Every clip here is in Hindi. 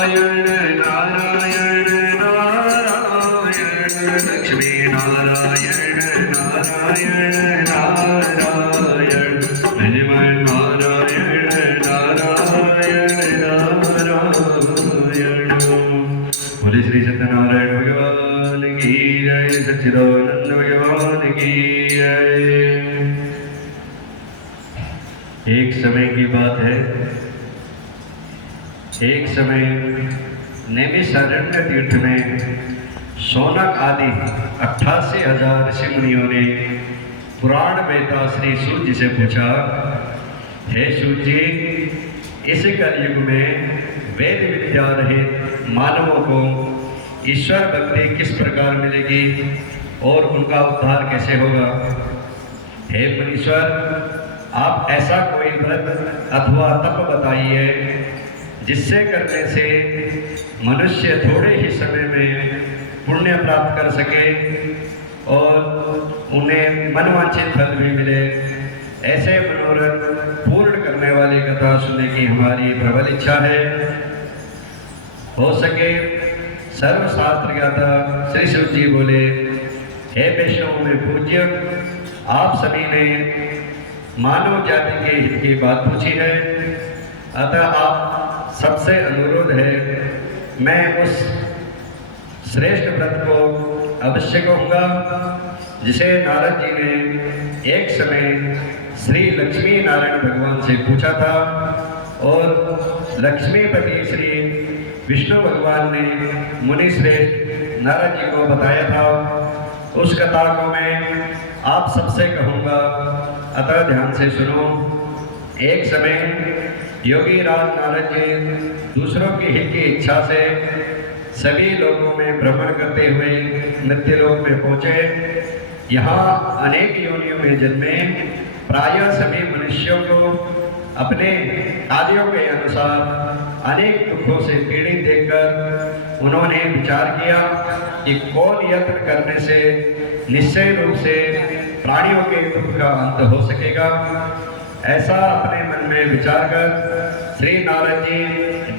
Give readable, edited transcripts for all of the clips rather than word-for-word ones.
नारायण नारायण लक्ष्मी नारायण नारायण नारायण निजमय नारायण नारायण नारायण। बोले श्री सत्यनारायण भगवान की जय, सच्चिदानंद भगवान की जय। एक समय की बात है, एक समय नैमिषारण्य तीर्थ में शौनक आदि 88,000 ऋषि मुनियों ने पुराण वेता श्री सूत जी से पूछा, हे सूत जी, इस कलयुग में वेद विद्या रहित मानवों को ईश्वर भक्ति किस प्रकार मिलेगी और उनका उद्धार कैसे होगा। हे मुनीश्वर, आप ऐसा कोई व्रत अथवा तप बताइए जिससे करने से मनुष्य थोड़े ही समय में पुण्य प्राप्त कर सके और उन्हें मनवांछित फल भी मिले। ऐसे मनोरथ पूर्ण करने वाली कथा सुनने की हमारी प्रबल इच्छा है। हो सके सर्वशास्त्र ज्ञाता श्री शिव जी बोले, हे वैष्णव में पूज्य, आप सभी ने मानव जाति के हित की बात पूछी है, अतः आप सबसे अनुरोध है, मैं उस श्रेष्ठ व्रत को अवश्य कहूँगा जिसे नारद जी ने एक समय श्री लक्ष्मी नारायण भगवान से पूछा था और लक्ष्मीपति श्री विष्णु भगवान ने मुनि श्रेष्ठ नारद जी को बताया था। उस कथा को मैं आप सबसे कहूँगा, अतः ध्यान से सुनो। एक समय योगी राज नारद जी दूसरों के हित की इच्छा से सभी लोगों में भ्रमण करते हुए मृत्युलोक में पहुँचे। यहाँ अनेक योनियों में जन्मे प्रायः सभी मनुष्यों को अपने कार्यों के अनुसार अनेक दुखों से पीड़ित देखकर उन्होंने विचार किया कि कौन यत्न करने से निश्चय रूप से प्राणियों के दुख का अंत हो सकेगा। ऐसा अपने मन में विचार कर श्री नारद जी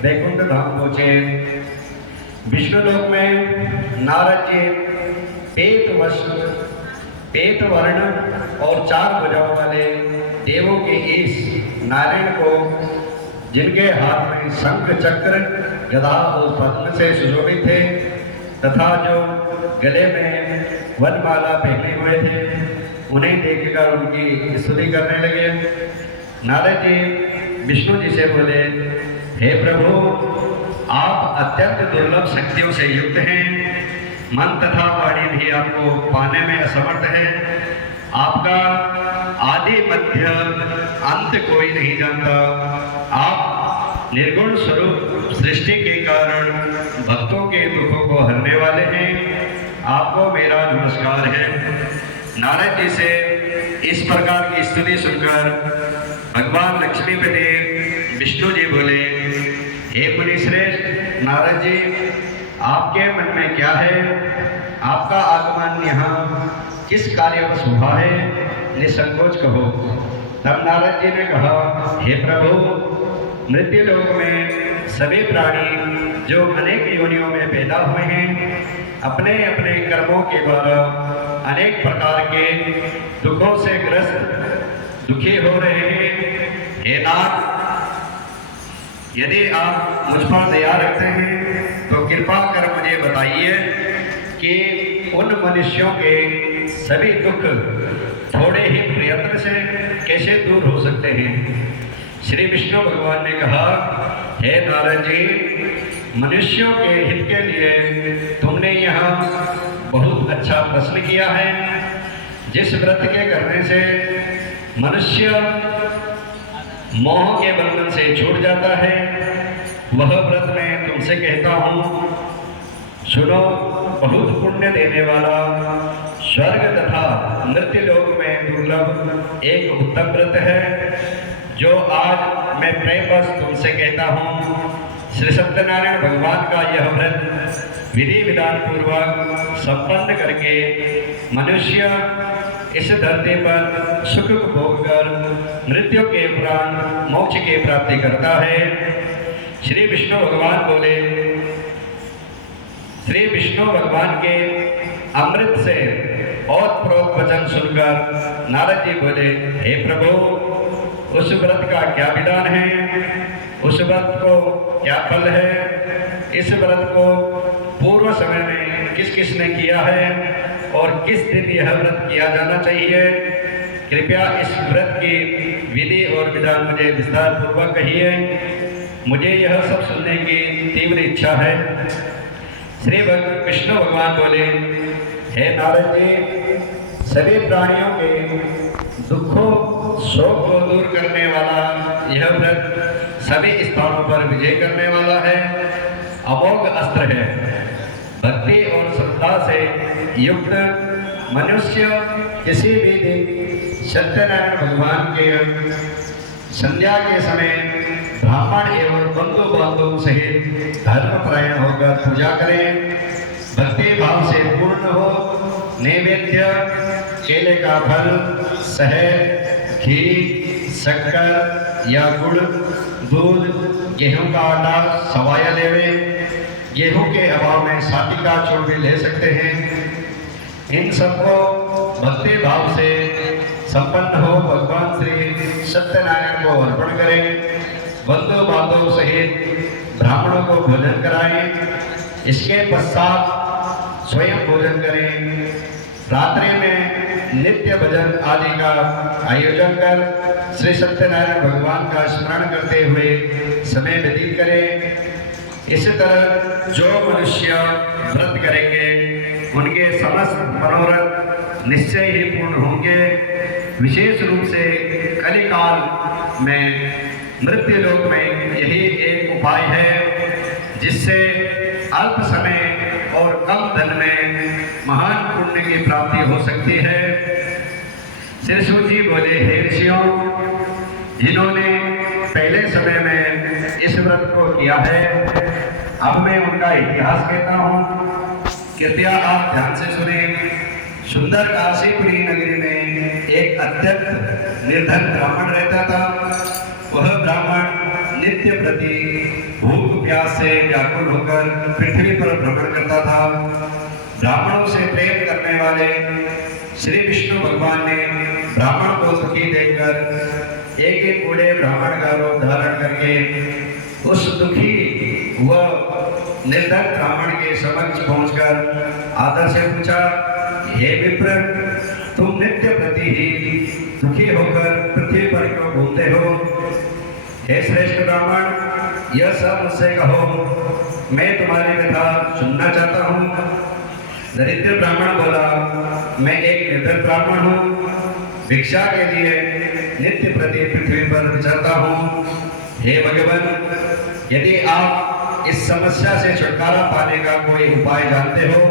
वैकुंठ धाम पहुँचे। विष्णुलोक में नारद जी पेत वर्ण और 4 भुजाओं वाले देवों के ईश नारायण को, जिनके हाथ में शंख चक्र गदा और पद्म से सुशोभित थे तथा जो गले में वनमाला पहने हुए थे, उन्हें देखकर उनकी स्तुति करने लगे। नारद जी विष्णु जी से बोले, हे प्रभु, आप अत्यंत दुर्लभ शक्तियों से युक्त हैं, मन तथा वाणी भी आपको पाने में असमर्थ है। आपका आदि मध्य अंत कोई नहीं जानता। आप निर्गुण स्वरूप सृष्टि के कारण भक्तों के दुखों को हरने वाले हैं। आपको मेरा नमस्कार है। नारद जी से इस प्रकार की स्तुति सुनकर भगवान लक्ष्मीपति विष्णु जी बोले, हे मुनि श्रेष्ठ नारद जी, आपके मन में क्या है? आपका आगमन यहाँ किस कार्यवश हुआ है? निसंकोच कहो। तब नारद जी ने कहा, हे प्रभु, मृत्युलोक में सभी प्राणी जो अनेक योनियों में पैदा हुए हैं, अपने अपने कर्मों के द्वारा अनेक प्रकार के दुखों से ग्रस्त दुखी हो रहे हैं। हे नाथ, यदि आप मुझ पर दया रखते हैं तो कृपा कर मुझे बताइए कि उन मनुष्यों के सभी दुख थोड़े ही प्रयत्न से कैसे दूर हो सकते हैं। श्री विष्णु भगवान ने कहा, हे नारद जी, मनुष्यों के हित के लिए तुमने यहाँ बहुत अच्छा प्रश्न किया है। जिस व्रत के करने से मनुष्य मोह के बंधन से छूट जाता है, वह व्रत मैं तुमसे कहता हूँ। सुनो, बहुत पुण्य देने वाला, स्वर्ग तथा मृत्युलोक में दुर्लभ एक उत्तम व्रत है, जो आज मैं प्रेमवश तुमसे कहता हूँ। श्री सत्यनारायण भगवान का यह व्रत विधि विधान पूर्वक संपन्न करके मनुष्य इस धरती पर सुख भोग कर मृत्यु के उपरांत मोक्ष की प्राप्ति करता है। श्री विष्णु भगवान बोले, विष्णु भगवान के अमृत से और प्रोक्त वचन सुनकर नारद जी बोले, हे प्रभु, उस व्रत का क्या विधान है, उस व्रत को क्या फल है, इस व्रत को पूर्व समय में किस किस ने किया है और किस दिन यह व्रत किया जाना चाहिए, कृपया इस व्रत की विधि और विधान मुझे विस्तार पूर्वक कहिए, मुझे यह सब सुनने की तीव्र इच्छा है। श्री विष्णु भगवान बोले, हे नारद जी, सभी प्राणियों के दुखों शोक को दूर करने वाला यह व्रत सभी स्थानों पर विजय करने वाला है, अमोघ अस्त्र है। भक्ति और श्रद्धा से युक्त मनुष्य किसी भी दिन सत्यनारायण भगवान के संध्या के समय ब्राह्मण एवं बंधु बांधव सहित धर्मपरायण होकर पूजा करें, भक्ति भाव से पूर्ण हो, नैवेद्य केले का फल, शहद, घी, शक्कर या गुड़, दूध, गेहूं का आटा, सवाया लेवे, गेहूं के अभाव में साथी का चूर्ण भी ले सकते हैं। इन सबको भक्ति भाव से संपन्न हो भगवान श्री सत्यनारायण को अर्पण करें, बंधु बांधव सहित ब्राह्मणों को भोजन कराएं, इसके पश्चात स्वयं भोजन करें। रात्रि में नित्य भजन आदि का आयोजन कर श्री सत्यनारायण भगवान का स्मरण करते हुए समय व्यतीत करें। इस तरह जो मनुष्य व्रत करेंगे उनके समस्त मनोरथ निश्चय ही पूर्ण होंगे। विशेष रूप से कलिकाल में मृत्यु लोक में यही एक उपाय है जिससे अल्प समय और कम धन में महान पुण्य की प्राप्ति हो सकती है। श्री सूत जी बोले, हे ऋषियों, जिन्होंने पहले समय में इस व्रत को किया है, अब मैं उनका इतिहास कहता हूँ, कृपया आप ध्यान से सुने। सुंदर काशीपुरी नगरी में एक अत्यंत निर्धन ब्राह्मण रहता था। वह ब्राह्मण नित्य प्रति भूख प्यास से व्याकुल होकर पृथ्वी पर भ्रमण करता था। ब्राह्मणों से प्रेम करने वाले श्री विष्णु भगवान ने ब्राह्मण को दुखी देखकर एक एक बूढ़े ब्राह्मण का रूप धारण करके उस दुखी व निर्धन ब्राह्मण के समक्ष पहुंचकर आदर से पूछा, हे विप्र, तुम नित्य प्रति ही दुखी होकर पृथ्वी पर क्यों घूमते हो? हे श्रेष्ठ ब्राह्मण, यह सब मुझसे कहो, मैं तुम्हारी कथा सुनना चाहता हूँ। दरिद्र ब्राह्मण बोला, मैं एक निर्धन ब्राह्मण हूँ, भिक्षा के लिए नित्य प्रति पृथ्वी पर विचरता हूँ। हे भगवान, यदि आप इस समस्या से छुटकारा पाने का कोई उपाय जानते हो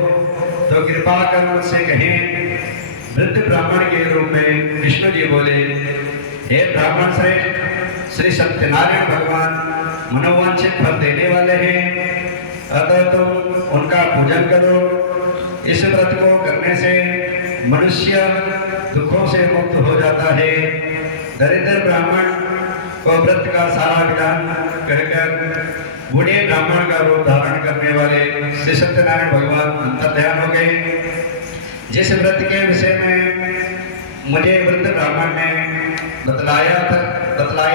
तो कृपा कर मुझसे कहें। वृद्ध ब्राह्मण के रूप में विष्णु जी बोले, हे ब्राह्मण श्रेष्ठ, श्री सत्यनारायण भगवान मनोवांछित फल देने वाले हैं, अतः तुम उनका पूजन करो। इस व्रत को करने से मनुष्य दुखों से मुक्त हो जाता है। दरिद्र ब्राह्मण को व्रत का सारा विधान कहकर बूढ़े ब्राह्मण का रूप धारण करने वाले श्री सत्यनारायण भगवान अंतर्ध्यान हो गए। जिस व्रत के विषय में मुझे वृद्ध ब्राह्मण ने बतलाया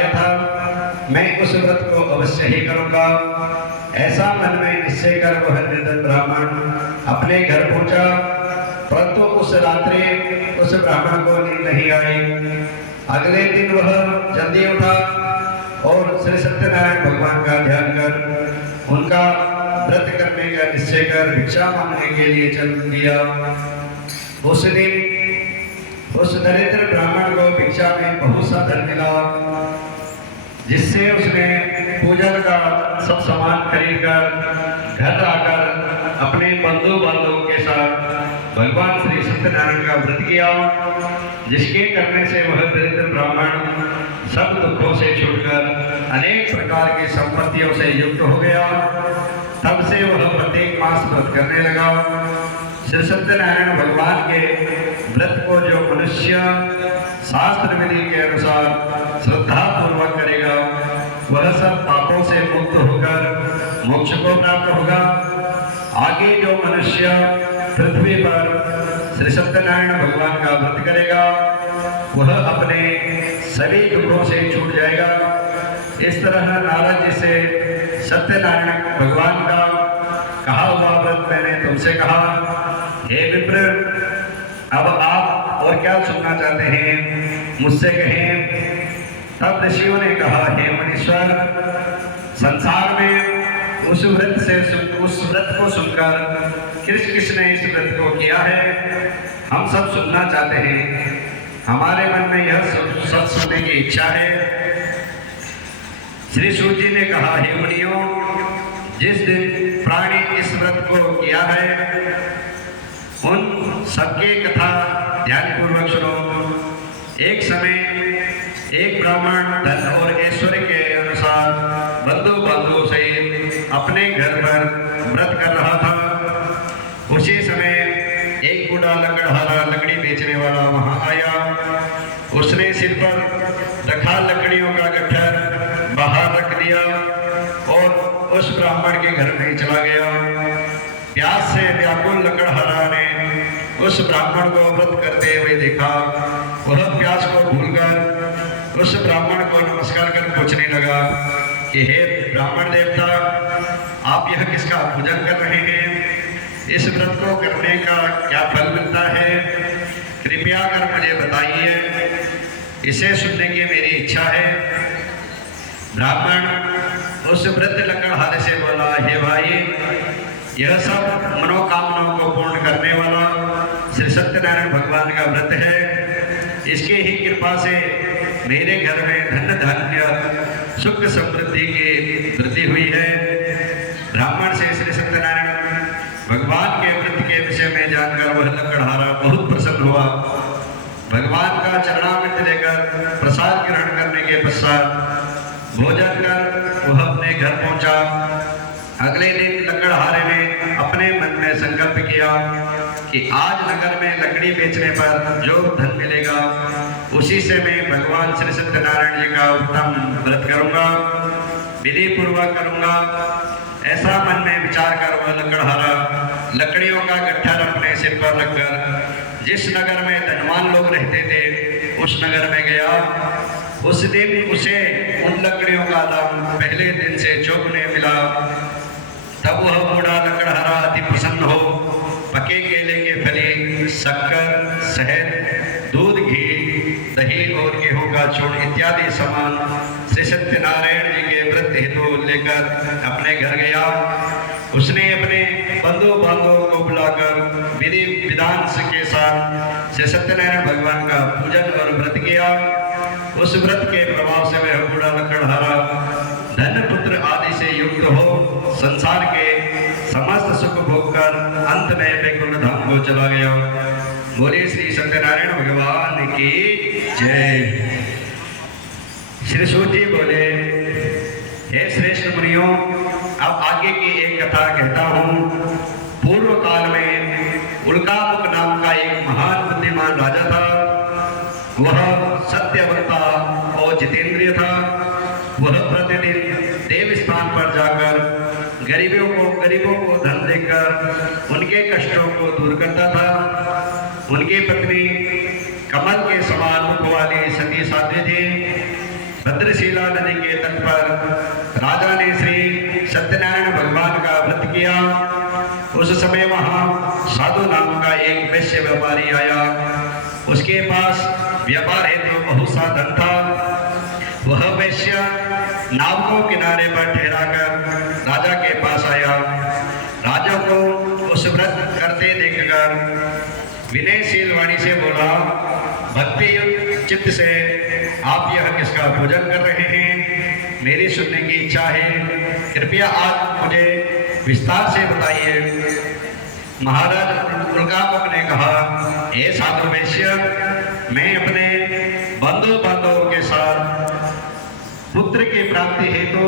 था, मैं उस व्रत को अवश्य ही करूंगा, ऐसा मन में निश्चय कर वह निर्धन ब्राह्मण अपने घर पहुंचा। परंतु उस रात्रि उस ब्राह्मण को नींद नहीं आई। अगले दिन वह जल्दी उठा और श्री सत्यनारायण भगवान का ध्यान कर उनका व्रत करने का निश्चय कर भिक्षा मांगने के लिए चल दिया। उस दिन उस दरिद्र ब्राह्मण को भिक्षा में बहुत सा धन मिला, जिससे उसने पूजन का सब सामान खरीदकर घर आकर अपने बंधु बांधवों के साथ भगवान श्री सत्यनारायण का व्रत किया, जिसके करने से वह दरिद्र ब्राह्मण सब दुखों से छूटकर अनेक प्रकार की संपत्तियों से युक्त हो गया। तब से वह प्रत्येक मास व्रत करने लगा। श्री सत्यनारायण भगवान के व्रत को जो मनुष्य शास्त्र विधि के अनुसार श्रद्धा पूर्वक करेगा, वह सब पापों से मुक्त होकर मोक्ष को प्राप्त होगा। आगे जो मनुष्य पृथ्वी पर श्री सत्यनारायण भगवान का व्रत करेगा वह अपने सभी दुखों से छूट जाएगा। इस तरह नारद जी से सत्यनारायण भगवान का कहा हुआ व्रत मैंने तुमसे कहा। हे विप्र, अब आप और क्या सुनना चाहते हैं, मुझसे कहें। तब ऋषियों ने कहा, हे मुनीश्वर, संसार में उस व्रत को सुनकर किसने इस व्रत को किया है, हम सब सुनना चाहते हैं। हमारे मन में यह सब सुनने की इच्छा है। श्री सूत जी ने कहा, हे मुनियों, जिस दिन प्राणी इस व्रत को किया है उन सबके कथा ध्यानपूर्वक सुनो। एक समय एक ब्राह्मण धन और ऐश्वर्य के अनुसार बंधु बांधवों सहित अपने घर पर व्रत कर रहा था। उसी समय एक बूढ़ा लकड़हारा लकड़ी बेचने वाला वहां आया। उसने सिर पर रखा लकड़ियों का गट्ठर बाहर रख दिया और उस ब्राह्मण के घर में चला गया। प्यास से व्याकुल लकड़हारा ने उस ब्राह्मण को व्रत करते हुए देखा। वह प्यास को भूलकर उस ब्राह्मण को नमस्कार कर पूछने लगा कि हे ब्राह्मण देवता, आप यह किसका पूजन कर रहे हैं? इस व्रत को करने का क्या फल मिलता है? कृपया कर मुझे बताइए, इसे सुनने की मेरी इच्छा है। ब्राह्मण उस वृद्ध लकड़हारे से बोला, हे भाई, यह सब मनोकामनाओं को पूर्ण करने वाला श्री सत्यनारायण भगवान का व्रत है। इसकी ही कृपा से मेरे घर में धन धान्य सुख समृद्धि की वृद्धि हुई है। ब्राह्मण से श्री सत्यनारायण भगवान के व्रत के विषय में जानकर वह लकड़हारा बहुत प्रसन्न हुआ। भगवान का चरणामृत लेकर प्रसाद ग्रहण करने के पश्चात भोजन कर वह अपने घर पहुंचा। अगले दिन लकड़हारे ने अपने मन में संकल्प किया कि आज नगर में लकड़ी बेचने पर जो धन मिलेगा उसी से मैं भगवान श्री सत्यनारायण जी का उत्तम व्रत करूंगा, विधि पूर्वक करूंगा। ऐसा मन में विचार कर वह लकड़हारा लकड़ियों का गट्ठर अपने सिर पर रखकर जिस नगर में धनवान लोग रहते थे उस नगर में गया। उस दिन उसे उन लकड़ियों का दाम पहले दिन से चौगुने मिला। तब वह बूढ़ा लकड़हारा अति प्रसन्न हो पके केले के फली, शक्कर, शहद, दूध, घी, दही और गेहूं का चूर्ण इत्यादि सामान श्री सत्यनारायण जी के व्रत हेतु लेकर अपने घर गया। उसने अपने बंधु बांधवों को बुलाकर विधि विधान के साथ श्री सत्यनारायण भगवान का पूजन और व्रत किया। उस व्रत के प्रभाव से वह बूढ़ा लकड़हारा धन पुत्र आदि से युक्त हो संसार के समस्त सुख भोग कर अंत में वैकुंठ धाम को चला गया। बोले श्री सत्यनारायण भगवान की जय। श्री सूत जी बोले, हे श्रेष्ठ मुनियों, अब आगे की एक कथा कहता हूँ। पूर्व काल में उल्कामुख नाम का एक महान बुद्धिमान राजा था। वह सत्यवक्ता और जितेंद्रिय था। वह प्रतिदिन देव स्थान पर जाकर गरीबों को धन देकर उनके कष्टों को दूर करता था। उनकी पत्नी कमल के समान मुख वाली सती साध्वी थी। भद्रशिला नदी के तट पर राजा ने श्री सत्यनारायण भगवान का व्रत किया। उस समय वहां साधु नाम का एक वैश्य व्यापारी आया। उसके पास व्यापार हेतु बहुत सा धन था। वह वैश्य नाव को किनारे पर ठहराकर राजा के पास आया। राजा को उस व्रत करते देखकर विनयशील वाणी से बोला, भक्ति युक्त चित्त से आप यह किसका पूजन कर रहे हैं? मेरी सुनने की इच्छा है, कृपया आप मुझे विस्तार से बताइए। महाराज उल्कामुख ने कहा, हे साधु वैश्य, मैं अपने बंधु बांधवों के साथ पुत्र की प्राप्ति हेतु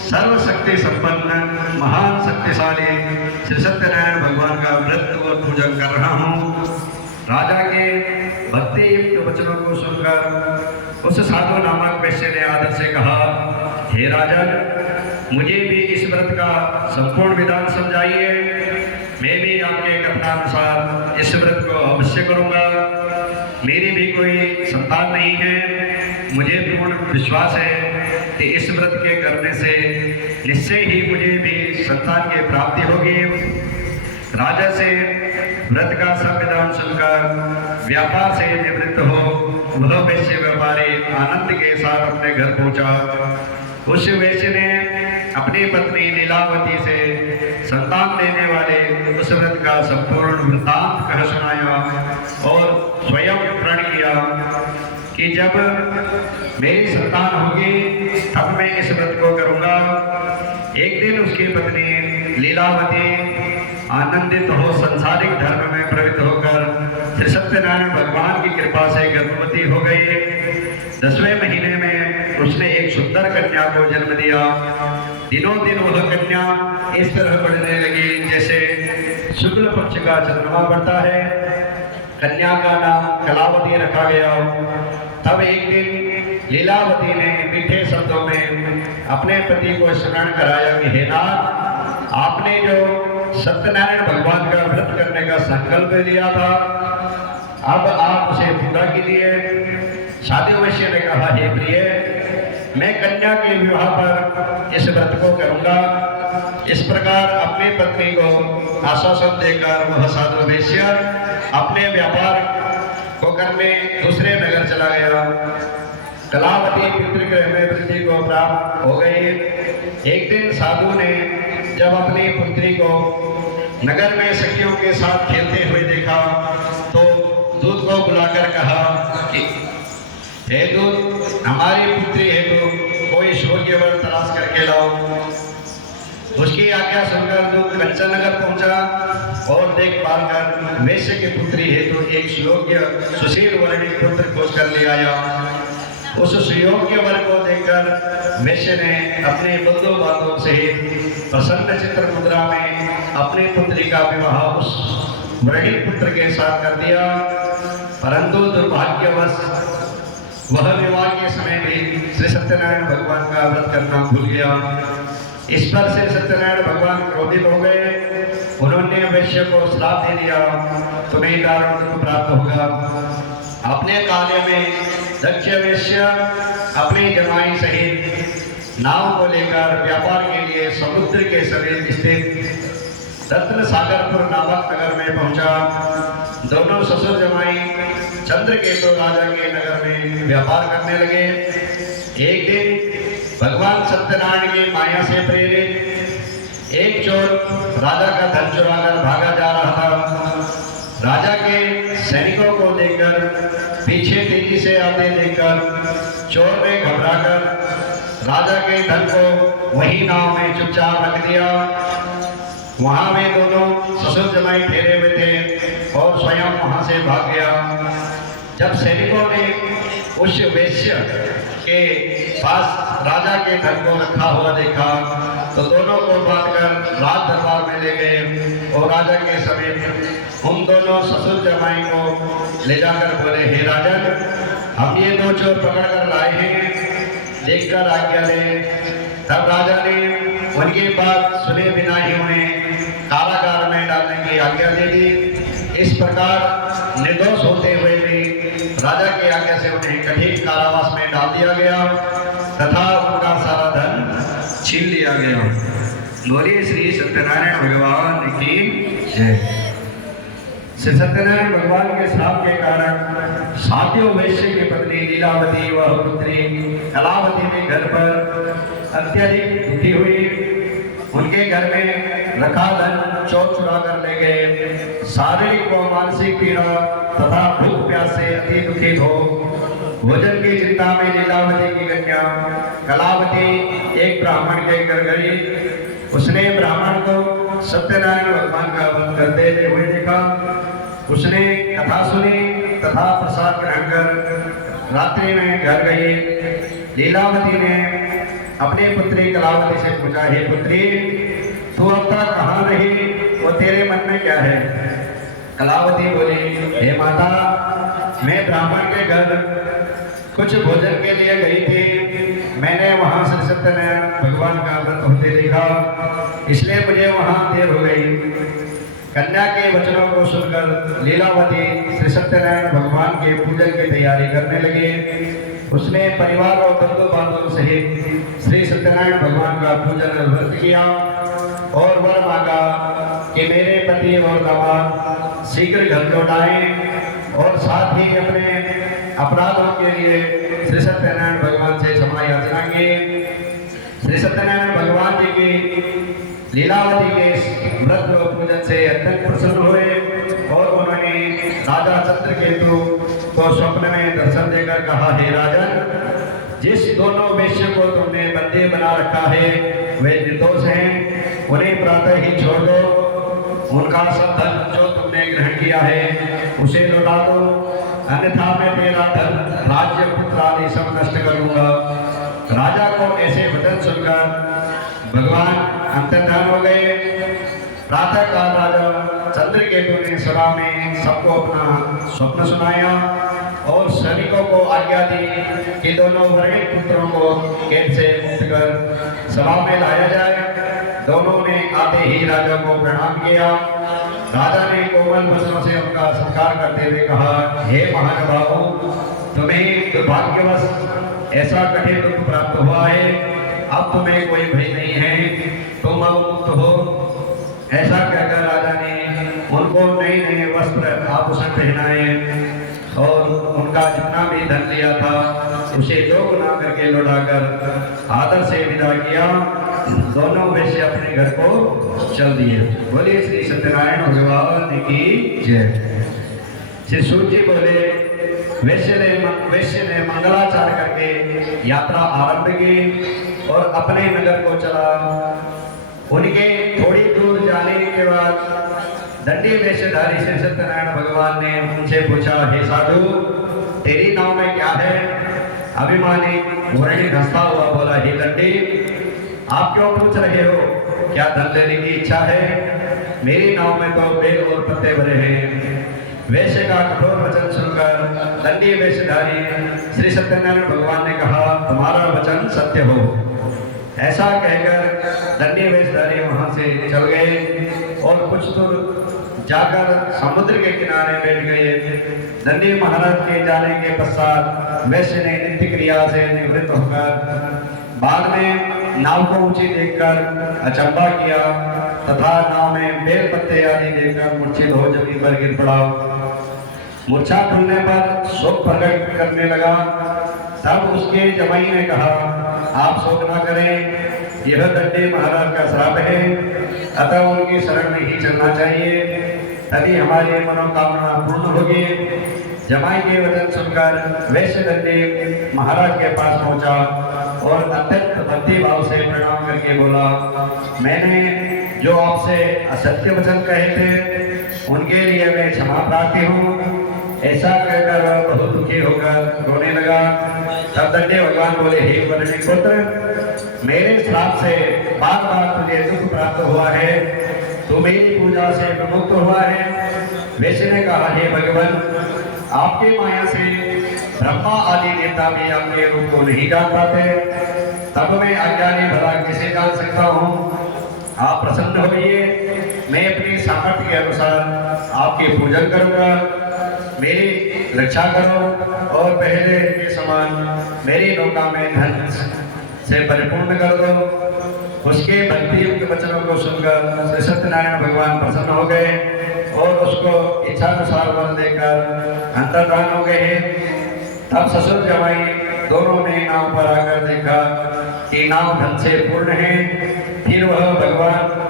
सर्वशक्ति संपन्न महान शक्तिशाली श्री सत्यनारायण भगवान का व्रत और पूजन कर रहा हूँ। राजा के भक्ति युक्त वचनों को सुनकर उस साधु नामक वैश्य ने आदर से कहा, हे राजन, मुझे भी इस व्रत का संपूर्ण विधान समझाइए। मैं भी आपके कथनानुसार इस व्रत को अवश्य करूंगा। मेरी भी कोई संतान नहीं है। मुझे पूर्ण विश्वास है कि इस व्रत के करने से निश्चय ही मुझे भी संतान की प्राप्ति होगी। राजा से व्रत का सब विधान सुनकर व्यापार से निवृत्त हो वह वैश्य व्यापारी आनंद के साथ अपने घर पहुंचा। उस वैश्य ने अपनी पत्नी लीलावती से संतान देने वाले उस व्रत का संपूर्ण वृत्तांत कह सुनाया और स्वयं प्रण किया कि जब मेरी संतान होगी तब मैं इस व्रत को करूंगा। एक दिन उसकी पत्नी लीलावती आनंदित हो संसारिक धर्म में प्रवृत्त होकर श्री सत्यनारायण भगवान की कृपा से गर्भवती हो गई। 10वें महीने में उसने एक सुंदर कन्या को जन्म दिया। दिनों दिन वह कन्या इस तरह बढ़ने लगी जैसे शुक्ल पक्ष का चंद्रमा बढ़ता है। कन्या का नाम कलावती रखा गया। तब एक दिन लीलावती ने मीठे शब्दों में अपने पति को स्मरण कराया कि हे नाथ, आपने जो सत्यनारायण भगवान का व्रत करने का संकल्प लिया था, अब आप उसे पूरा कीजिए। साधु वैश्य ने कहा, हे प्रिय, मैं कन्या के विवाह पर इस व्रत को करूंगा। इस प्रकार अपनी पत्नी को आश्वासन देकर वह साधु वैश्य अपने व्यापार को करने दूसरे नगर चला गया। कलावती पितृगृह में वृद्धि को प्राप्त हो गई। एक दिन साधु ने जब अपनी पुत्री को नगर में सखियों के साथ खेलते हुए देखा तो दूत को बुलाकर कहा कि हे दूत, हमारी पुत्री हेतु कोई योग्य वर तलाश करके लाओ। उसकी आज्ञा सुनकर दूत कंचन नगर पहुंचा और देखभाल कर वैश्य की पुत्री हेतु एक सुयोग्य सुशील वर्णित पुत्र खोज कर ले आया। उस सुयोग्य वर को देखकर वैश्य ने अपने बंधु बांधवों से प्रसन्न चित्र मुद्रा में अपनी पुत्री का विवाह उस वर्णित पुत्र के साथ कर दिया। परंतु दुर्भाग्यवश वह विवाह के समय भी श्री सत्यनारायण भगवान का व्रत करना भूल गया। इस पर श्री सत्यनारायण भगवान क्रोधित हो गए। उन्होंने वैश्य को श्राप दे दिया, तुम्हें दारुण दुख प्राप्त होगा। अपने कार्य में दक्ष वैश्य अपनी जमाई सहित नाव को लेकर व्यापार के लिए समुद्र के समीप स्थित रत्न सागरपुर नामक नगर में पहुंचा। दोनों ससुर जमाई चंद्रकेतु राजा के नगर में व्यापार करने लगे। एक दिन भगवान सत्यनारायण की माया से प्रेरित एक चोर राजा का धन चुराकर भागा जा रहा था। राजा के सैनिकों को देखकर पीछे तेजी से आते देखकर चोर ने घबराकर राजा के धन को वही नाव में चुपचाप रख दिया। वहां वे दोनों ससुर जमाई ठहरे हुए थे और स्वयं वहां से भाग गया। जब सैनिकों ने उस वैश्य के पास राजा के धन को रखा हुआ देखा तो दोनों को बांधकर राज दरबार में ले गए और राजा के समीप उन दोनों ससुर जमाई को ले जाकर बोले, हे राजन, हम ये दो चोर पकड़ कर लाए हैं, देखकर आज्ञा ले। तब राजा ने उनकी बात सुने बिना ही उन्हें कारागार में डालने की आज्ञा दे दी। इस प्रकार निर्दोष होते हुए भी राजा की आज्ञा से उन्हें कठिन कारावास में डाल दिया गया तथा उनका सारा धन छीन लिया गया। बोलिए श्री सत्यनारायण भगवान की जय। श्री सत्यनारायण भगवान के श्राप के कारण साध्यो वैश्य की पत्नी लीलावती व पुत्री कलावती के घर पर अत्यधिक दुखी हुई। उनके घर में रखा धन चोर चुरा कर ले गए। शारीरिक व मानसिक पीड़ा तथा भूख प्यास से अति दुखित हो भोजन की चिंता में लीलावती की कन्या कलावती एक ब्राह्मण के घर गई। उसने ब्राह्मण को सत्यनारायण भगवान का व्रत करते हुए देखा। उसने कथा सुनी तथा प्रसाद ग्रहण कर रात्रि में घर गई। लीलावती ने अपनी पुत्री कलावती से पूछा, हे पुत्री, तू अब तक कहाँ रही और तेरे मन में क्या है? कलावती बोली, हे माता, मैं ब्राह्मण के घर कुछ भोजन के लिए गई थी। मैंने वहाँ श्री सत्यनारायण भगवान का व्रत होते देखा, इसलिए मुझे वहाँ देर हो गई। कन्या के वचनों को सुनकर लीलावती श्री सत्यनारायण भगवान के पूजन की तैयारी करने लगे। उसने परिवार और बंधु बांधव सहित श्री सत्यनारायण भगवान का पूजन और व्रत किया और वर मांगा कि मेरे पति और दामाद शीघ्र घर लौट आएं और साथ ही अपने अपराधों के लिए श्री सत्यनारायण भगवान से क्षमा याचना की। श्री सत्यनारायण भगवान जी की लीलावती के व्रत और पूजन से अत्यंत प्रसन्न हुए और उन्होंने राजा चंद्रकेतु को स्वप्न में दर्शन देकर कहा, हे राजन, जिस दोनों वेश्य को तुमने बंदी बना रखा है वे निर्दोष हैं, उन्हें प्रातः ही छोड़ दो। उनका सब धन जो तुमने ग्रहण किया है उसे लौटा दो, अन्यथा मैं तेरा धन, राज्य, पुत्र आदि सब नष्ट करूंगा। राजा को ऐसे वचन सुनकर भगवान अंतर्धान हो गए। प्रातः काल राजा चंद्रकेतु ने सभा में सबको अपना स्वप्न सुनाया और सैनिकों को आज्ञा दी कि दोनों वर्णित पुत्रों को कैद से मुक्त कर सभा में लाया जाए। दोनों ने आते ही राजा को प्रणाम किया। राजा ने कोमल वचनों से उनका सत्कार करते हुए कहा, हे महानुभावों, तुम्हें दुर्भाग्यवश ऐसा कठिन दुख प्राप्त हुआ है। अब तुम्हें कोई भय नहीं है, तुम अब मुक्त हो। ऐसा कहकर राजा ने उनको नए नए वस्त्र आभूषण पहनाए और उनका जितना भी धन लिया था उसे 2 गुना करके लौटाकर आदर से विदा किया। दोनों वैश्य अपने घर को चल दिए। बोलिए श्री सत्यनारायण भगवान की जय। श्री सूर्य जी बोले, वैश्य ने मंगलाचार करके यात्रा आरंभ की और अपने नगर को चला। उनके थोड़ी दूर जाने के बाद दंडी वेशधारी श्री सत्यनारायण भगवान ने उनसे पूछा, हे साधु, तेरी नाव में क्या है? अभिमानी मुरली हंसता हुआ बोला, हे दंडी, आप क्यों पूछ रहे हो? क्या धन लेने की इच्छा है? मेरी नाव में तो बेल और पत्ते भरे हैं। वैश्य का कठोर वचन सुनकर दंडी वेशधारी श्री सत्यनारायण भगवान ने कहा, तुम्हारा वचन सत्य हो। ऐसा कहकर दंडी वेशधारी वहां से चल गए और कुछ दूर जाकर समुद्र के किनारे बैठ गए। दंडी महाराज के जाने के पश्चात वैश्य ने नित्य क्रिया से निवृत्त होकर बाद में नाव को ऊंची देखकर अचंबा किया तथा नाव में बेल पत्ते आदि देखकर मूर्छित हो जमीन पर गिर पड़ा। मूर्छा खुलने पर शोक प्रकट करने लगा। तब उसके जमाई ने कहा, आप शोक न करें, यह दंडी महाराज का श्राप है, अतः उनकी शरण में ही चलना चाहिए, तभी हमारी मनोकामना पूर्ण होगी। जमाई के वचन सुनकर वैश्य दंडी महाराज के पास पहुंचा और अत्यंत भक्ति भाव से प्रणाम करके बोला, मैंने जो आपसे असत्य वचन कहे थे उनके लिए मैं क्षमा प्रार्थी हूँ। ऐसा कहकर वह बहुत दुखी होकर रोने लगा। तब दंडी भगवान बोले, हे वर्णित पुत्र, मेरे श्राप से बार बार तुझे दुख प्राप्त हुआ है, तू मेरी पूजा से विमुक्त हुआ है। वैश्य ने कहा, हे भगवान, आपके माया से ब्रह्मा आदि देवता भी आपके रूप को नहीं जान पाते, तब मैं अज्ञानी भला किसे जान सकता हूँ? आप प्रसन्न होइए, मैं अपनी सामर्थ्य के अनुसार आपके पूजन करूँगा। मेरी रक्षा करो और पहले के समान मेरी नौका में धन से परिपूर्ण कर दो। उसके भक्ति युक्त वचनों को सुनकर श्री सत्यनारायण भगवान प्रसन्न हो गए और उसको इच्छानुसार वर देकर अंतर्धान हो गए। तब ससुर जमाई दोनों ने नाव पर आकर देखा कि नाव धन से पूर्ण है। फिर वह भगवान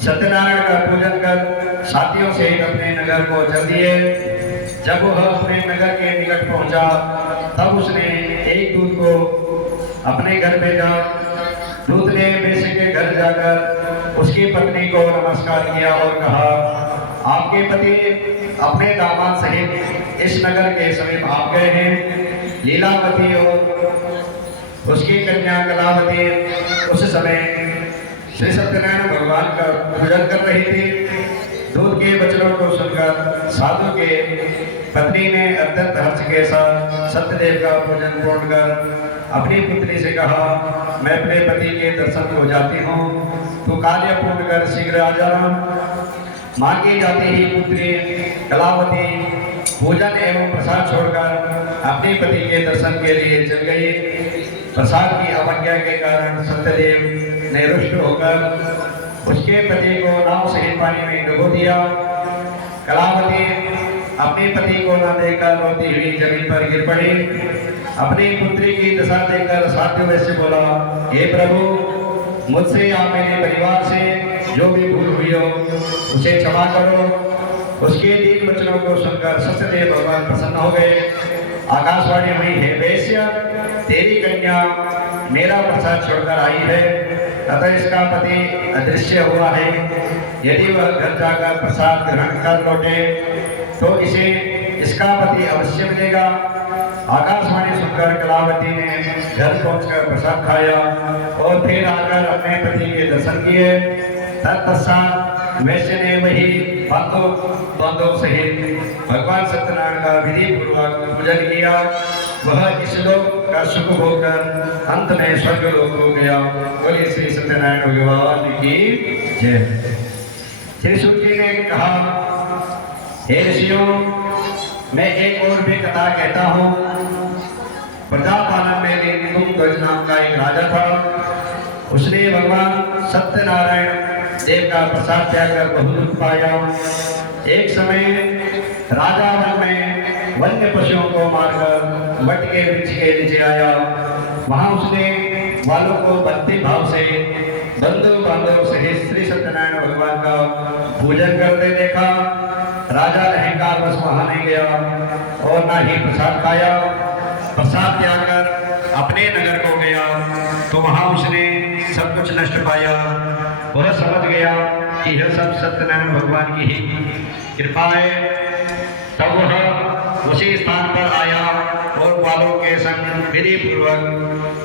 सत्यनारायण का पूजन कर साथियों से अपने नगर को चल दिए। जब वह अपने नगर के निकट पहुंचा तब उसने एक दूत को अपने घर भेजा। दूत ने वैश्य के घर जाकर उसकी पत्नी को नमस्कार किया और कहा, आपके पति अपने दामाद सहित इस नगर के समीप आ गए हैं। लीलावती और उसकी कन्या कलावती उस समय श्री सत्यनारायण भगवान का पूजन कर रही थी। दूत के वचनों को सुनकर साधु के पत्नी ने अत्यंत हर्ष के साथ सत्यदेव का पूजन पूर्ण कर अपनी पुत्री से कहा, मैं अपने पति के दर्शन को जाती हूँ, तू कार्य पूर्ण कर शीघ्र आ जाना। मांगी जाती ही पुत्री कलावती भोजन एवं प्रसाद छोड़कर अपने पति के दर्शन के लिए चल गई। प्रसाद की अवज्ञा के कारण सत्यदेव ने रुष्ट होकर उसके पति को नाव सहित पानी में डुबो दिया। कलावती अपने पति को न देखकर रोती हुई जमीन पर गिर पड़ी। अपनी पुत्री की दशा देखकर साधु से बोला, हे प्रभु, मुझसे या मेरे परिवार से जो भी भूल हुई हो उसे क्षमा करो। उसके दीन वचनों को सुनकर सत्यदेव भगवान प्रसन्न हो गए। आकाशवाणी हुई, हे वैश्य, तेरी कन्या मेरा प्रसाद छोड़कर आई है, अतः इसका पति अदृश्य हुआ है। यदि वह घर जाकर प्रसाद ग्रहण कर लौटे तो इसे इसका पति अवश्य मिलेगा। आकाशवाणी सुनकर कलावती ने घर पहुंचकर प्रसाद खाया और फिर आकर अपने पति के दर्शन किए। तत्पश्चात वैश्य ने वही बांधव सहित भगवान सत्यनारायण का विधि पूर्वक पूजन किया। वह इस लोक का सुख होकर अंत में स्वर्ग लोक हो गया। बोलिए श्री सत्यनारायण भगवान की जय। श्री सूत जी ने कहा, हे ऋषियों, मैं एक और भी कथा कहता हूँ। प्रजापालन में निकुंभ नाम का एक राजा था। उसने भगवान सत्यनारायण देव का प्रसाद त्याग कर बहुत दुख पाया। एक समय राजा वन में वन्य पशुओं को मारकर वट के वृक्ष के नीचे आया। वहां उसने वालों को भक्ति भाव से बंधु बांधव सहित श्री सत्यनारायण भगवान का पूजन करते देखा। राजा अहंकार बस वहां नहीं गया और ना ही प्रसाद खाया। प्रसाद त्याग कर अपने नगर को गया तो वहां उसने सब कुछ नष्ट पाया। वह समझ गया कि यह सब सत्यनारायण भगवान की ही कृपा है। तब वह उसी स्थान पर आया और बालों के संग विधि पूर्वक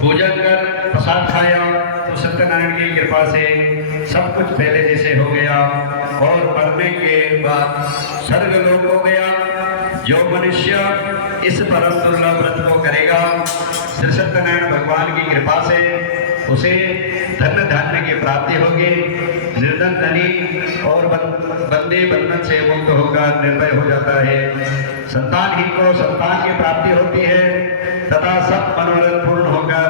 पूजन कर प्रसाद खाया तो सत्यनारायण की कृपा से सब कुछ पहले जैसे हो गया और मरने के बाद स्वर्ग लोक हो गया। जो मनुष्य इस परम दुर्लभ व्रत को करेगा, श्री सत्यनारायण भगवान की कृपा से उसे धन धान्य की प्राप्ति होगी। निर्धन धनी और बंदे बंधन से मुक्त होकर निर्भय हो जाता है। संतानहीन को संतान की प्राप्ति होती है तथा सब मनोरथ पूर्ण होकर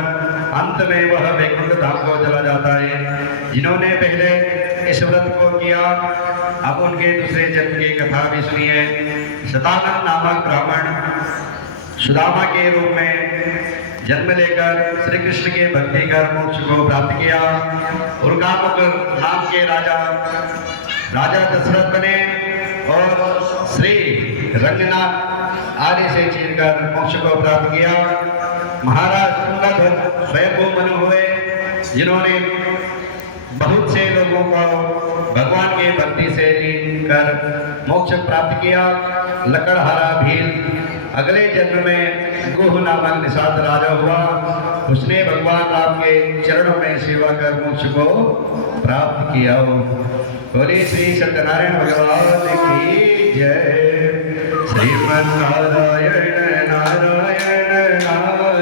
अंत में वह वैकुंठ धाम को चला जाता है। जिन्होंने पहले इस व्रत को किया, अब उनके दूसरे जन्म की कथा भी सुनिए। शतानंद नामक ब्राह्मण सुदामा के रूप में जन्म लेकर श्री कृष्ण के भक्ति कर मोक्ष को प्राप्त किया। उर्गामुख नाम के राजा दशरथ बने और श्री रंगनाथ आदि से चीरकर मोक्ष को प्राप्त किया। महाराज तुंगध्वज स्वयं मनु हुए, जिन्होंने बहुत से लोगों को भगवान के भक्ति से लीन कर मोक्ष प्राप्त किया। लकड़हारा भील अगले जन्म में गुह नामक निषाद राजा हुआ। उसने भगवान राम के चरणों में सेवा कर मोक्ष को प्राप्त किया। बोले श्री सत्यनारायण भगवान की जय। श्रीमन्नारायण नारायण नारायण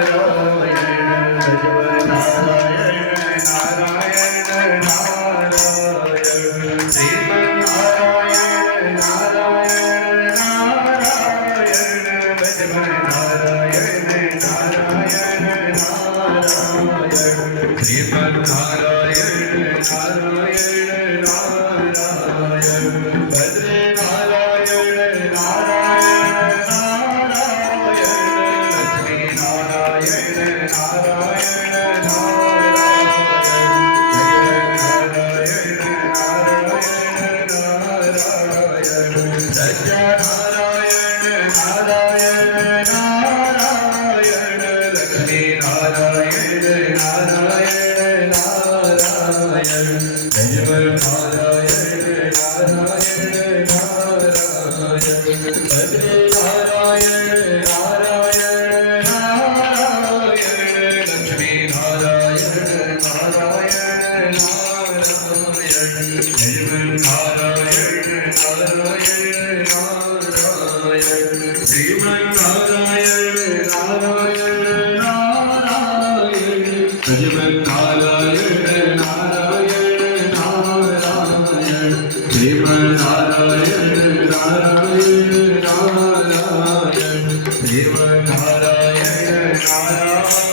श्रीमन्नारायण नारायण नारायण शिव नारायण नारायण